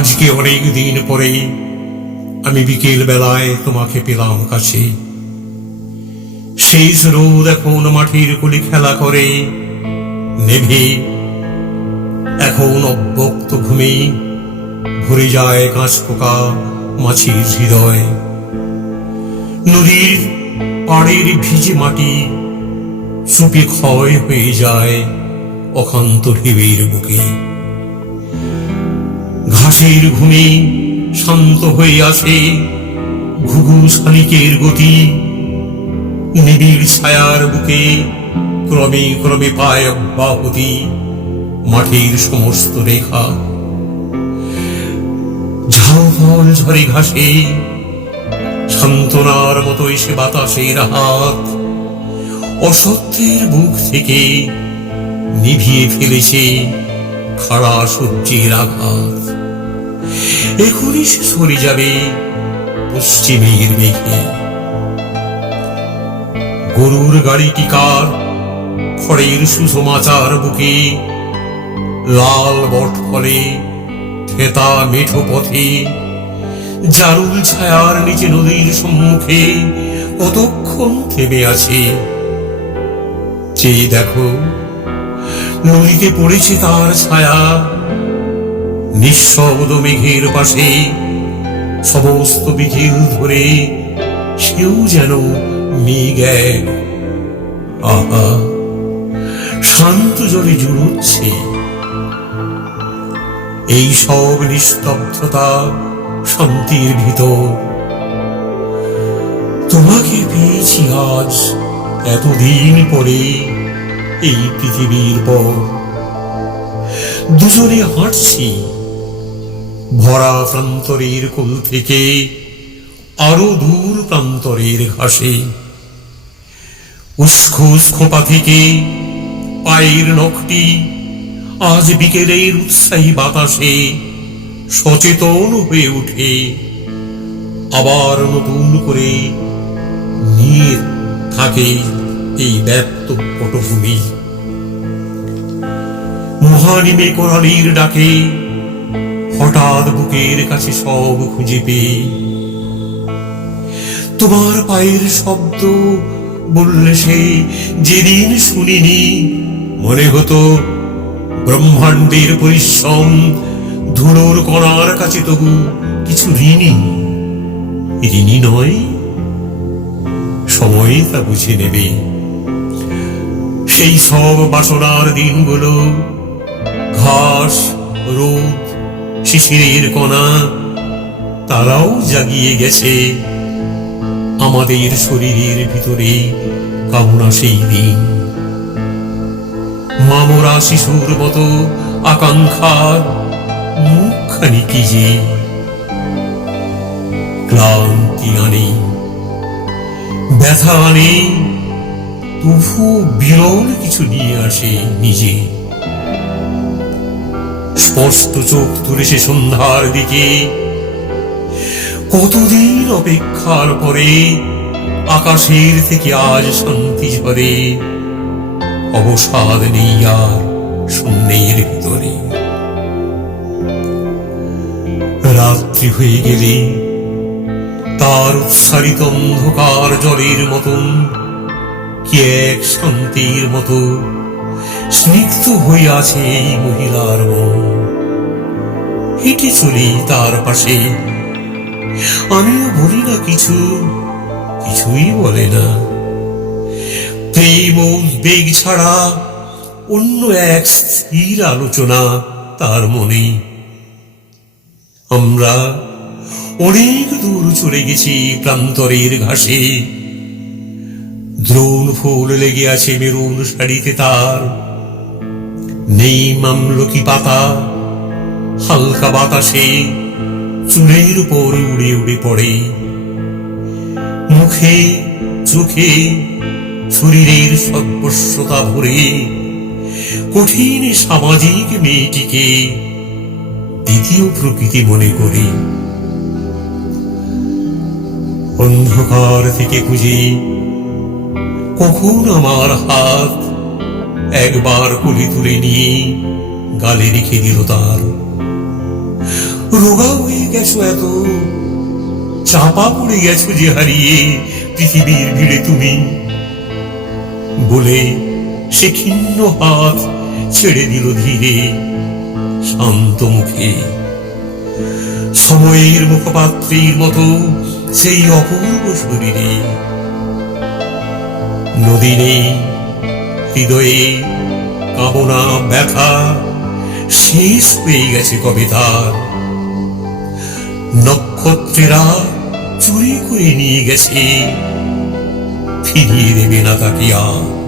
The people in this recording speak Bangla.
আজকে অনেক দিন পরে আমি বিকেল বেলায় তোমাকে পেলাম কাছে। শেষ রোদ এখন মাটির কুলি খেলা করে, নেভে এখন অব্যক্ত ঘুমে ভরে যায় কাঁচ পোকা মাছির হৃদয়। নদীর পাড়ের ভিজে মাটি সুপে ক্ষয় হয়ে যায় অখান্ত ঢেবের বুকে। ঘাসের ঘুমে শান্ত হয়ে আসে ঘুঘু শালিকের গতি। নিবিড় ছায়ার বুকে ক্রমে ক্রমে পায় অব্যাহতি মাটির সমস্ত রেখা। ঝাউফল ঝরে ঘাসে সান্ত্বনার মতো এসে বাতাসের হাত অসত্যের বুক থেকে নিভিয়ে ফেলেছে খাড়া সূর্যের আঘাত। এখনই সে সরে যাবে পশ্চিমের মেঘে। গরুর গাড়িটি কার খড়ের সুষমাচার বুকে, লাল বট ফলে থেতা মেঠো পথে, জারুল ছায়ার নিচে নদীর সম্মুখে কতক্ষণ থেমে আছে? চেয়ে দেখো, নদীতে পড়েছে তার ছায়া নিঃশব্দ মেঘের পাশে সমস্ত বিকেল ধরে সেও যেন মেঘ আহা, শান্ত জলে জুড়ছে এই সব নিস্তব্ধতা শান্তির ভিতর। তোমাকে পেয়েছি আজ এতদিন পরে এই পৃথিবীর পর। দুজনে হাঁটছি ভরা প্রান্তরের কোল থেকে আরও দূর প্রান্তরের ঘাসে উস্খুস খোপা থেকে পায়ের নখটি আজ বিকেলের উৎসাহী বাতাসে সচেতন হয়ে উঠে আবার নতুন করে নিয়ে থাকে এই ব্যপ্ত পটভূমি। মহানিমে কোরালির ডাকে হঠাৎ বুকের কাছে সব খুঁজে পেয়ে তোমার পায়ের শব্দ বললে সেই যেদিন শুনিনি, মনে হতো ব্রহ্মাণ্ডের পরিশ্রম ধুলোর কণার কাছে তবু কিছু ঋণী। ঋণী নয়, সময় তা বুঝে নেবে। সেই সব বাসনার দিনগুলো ঘাস, রোদ শিশিরের কণা, তারাও জাগিয়ে গেছে। আমাদের শরীরের ভিতরে কামনা সেই দিন। মামরা শিশুর মতো আকাঙ্ক্ষার মুখখানি কি যে। ক্লান্তি আনে, ব্যথা আনে তবু বিরল কিছু নিয়ে আসে নিজে। স্পষ্ট চোখ তুলেছে সন্ধ্যার দিকে। কতদিন অপেক্ষার পরে আকাশের থেকে আজ শান্তি ঝরে। অবসাদ নেই আর শূন্যের ভিতরে। রাত্রি হয়ে গেলে তার উৎসারিত অন্ধকার জলের মতন কি এক শান্তির মতো স্নিগ্ধ হয়ে আছে এই মহিলার মন। হেঁটে চলি তার পাশে। আমিও বলি না কিছু, কিছুই বলে না। প্রেম উদ্বেগ ছাড়া অন্য এক স্থির আলোচনা তার মনে। আমরা অনেক দূর চলে গেছি প্রান্তরের ঘাসে। দ্রোণ ফুল লেগে আছে মেরুন শাড়িতে তার। নেই মামলকি পাতা। হালকা বাতাসে চুলের উপর উড়ে উড়ে পড়ে। মুখে, চোখে, শরীরের সর্বস্বতা ভরে কঠিন সামাজিক মেয়েটিকে দ্বিতীয় প্রকৃতি মনে করি। অন্ধকার থেকে খুঁজে কখন আমার হাত একবার কুলি তুলে নিয়ে গালে রেখে দিল তার। রোগা হয়ে গেছো এত। চাপা পড়ে গেছো যে হারিয়ে পৃথিবীর ভিড়ে তুমি। বলে সে খিন্ন হাত ছেড়ে দিল ধীরে, শান্ত মুখে। সময়ের মুখপাত্রীর মতো সেই অপূর্ব শরীরে। নদী নেই হৃদয়ে কামনা ব্যথা শেষ হয়ে গেছে কবে তার। নক্ষত্রেরা চুরি করে নিয়ে গেছে ফিরিয়ে দেবে না তাকে আর